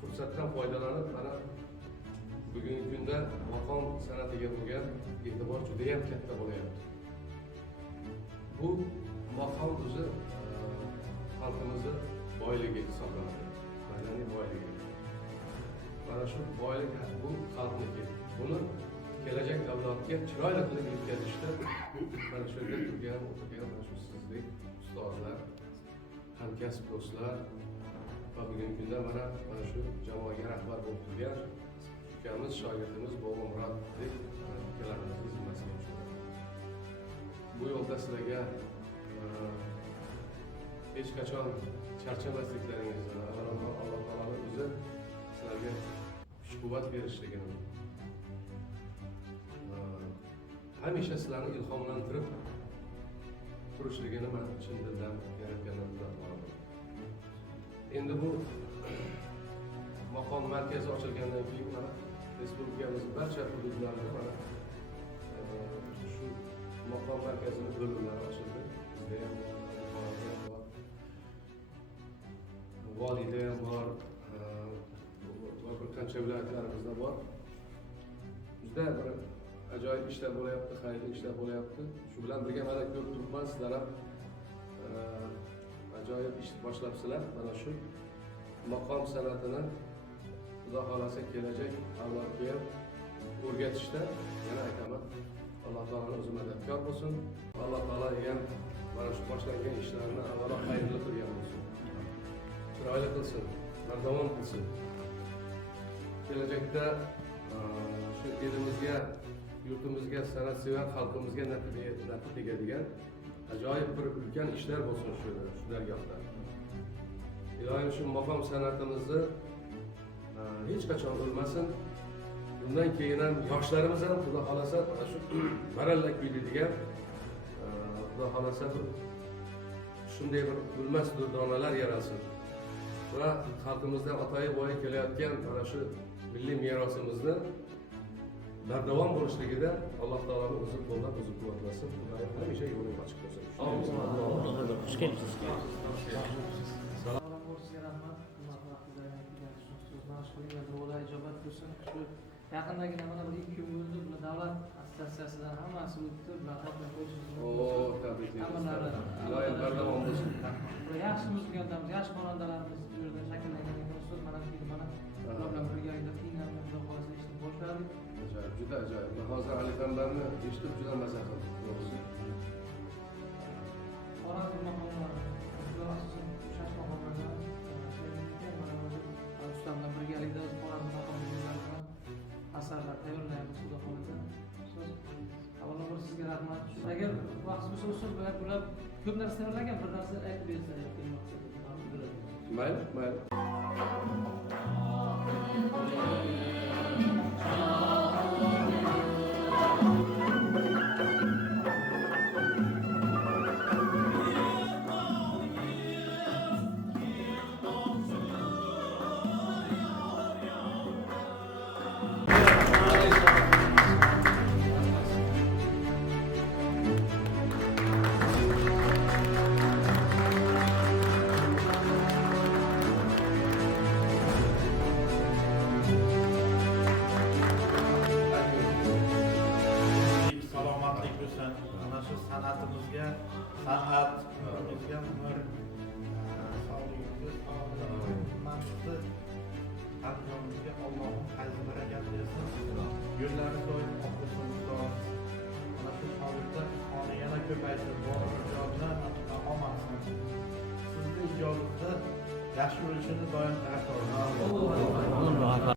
Fursatdan foydalanib, mana bugungi kunda maqom san'atiga bo'lgan e'tibor juda ham katta bo'lyapti. Bu maqom o'zi xalqimizni boyligi hisoblanadi, madaniy boyligi. Mana shu boylik bu xalqniki. Buni kelajak avlodga chiroyli qilib yetkazishda mana shu yerda turgan, o'qigan mana shu sizlik ustozlar, hamkasb do'stlar va bugungi kunda mana shu jamoaga rahbar bo'lib turgan ukamiz, shogirdimiz Bobomurod deb ikkalarimizni zimmasiga tushirdi. Bu yo'lda sizlarga hech qachon charchamasliklaringizni, avvalambor Alloh taolo o'zi sizlarga kuch-quvvat berishligini, hamisha sizlarni ilhomlantirib turishligini men chin dildan Yaratgandan so'raman. Endi bu maqom markazi ochilgandan keyin mana respublikamizning barcha hududlarida mana shu maqom markazini bo'limlari ochildi. Bizda ham bor, Voliyda ham bor, bir qancha viloyatlarimizda bor. Juda bir ajoyib ishlar bo'lyapti, xayrli ishlar bo'lyapti. Shu bilan birga mana ko'p turibman, sizlar ham ajoyib ish boshlabsizlar. Mana shu maqom san'atini Xudo xolasa kelajak avlodga ham o'rgatishda yana aytaman, Alloh taolo o'zi madadkor bo'lsin. Alloh taolo ham mana shu boshlangan ishlarni avvalo xayrli qilgan bo'lsin. Chiroyli qilsin, bardavom qilsin. Kelajakda shu elimizga, yurtimizga, san'atsevar xalqimizga nafi tegadigan ajoyib bir ulkan ishlar bo'lsin shu dargohda. Iloyim shu maqom san'atimizni hech qachon o'lmasin. Bundan keyin ham yoshlarimiz ham Xudo xolasa mana shu baralla kuylaydigan, Xudo xolasa shunday bir o'lmas durdonalar yaralsin. Va xalqimizdan otayi boyi kelayotgan mana shu milliy merosimizni bardavom bo'lishligida Alloh taoloning o'zi qo'llab, o'zi quvvatlasin. Xudoyim hamisha yo'ling ochiq bo'lsin. Xush kelibsiz. ijobat bo'lsin. Shu yaqindagina mana bir 2 kun bo'ldi, bu davlat assotsiatsiyasidan hammasi o'tdi, bular xotira qo'yishimiz. Tabriklaymiz. Iloyim bardavom bo'lsin. Yaxshi muzikantlarimiz, yaxshi xonandalarimiz bu yerda shakllangan ekan. Ustoz mana ular bilan birgalikda tinglanib, Xudo xolasa eshitib boshladik. Ajoyib, juda ajoyib. Hozir Alixonlarni eshitib juda maza qildim. To'g'risi. Xorazm maqomlari, ular asosan shash maqomlardan ustoz bilan birgalikda Xorazm maqomlaridan asarlar tayyorlaymiz Xudo xolasa. Ustoz, avvalambor sizga rahmat. Agar vaqtingiz bo'lsa, ustoz bular ko'p narsa tayyorlagan, bir narsa aytib bersangiz degan maqsadda. Mayli, mayli. Mana shu san'atimizga, san'atimizga umr, sog'lig'ingiz, maqsadi, qalbimizga Allohning fayzi barakati bersin. Yo'llarimiz doim oq bo'lsin. Mana shu shogirdlar soni yana ko'paysin. Bor ijodni omasin. Sizni ijodingizda yaxshi bo'lishini doim tarafdorman.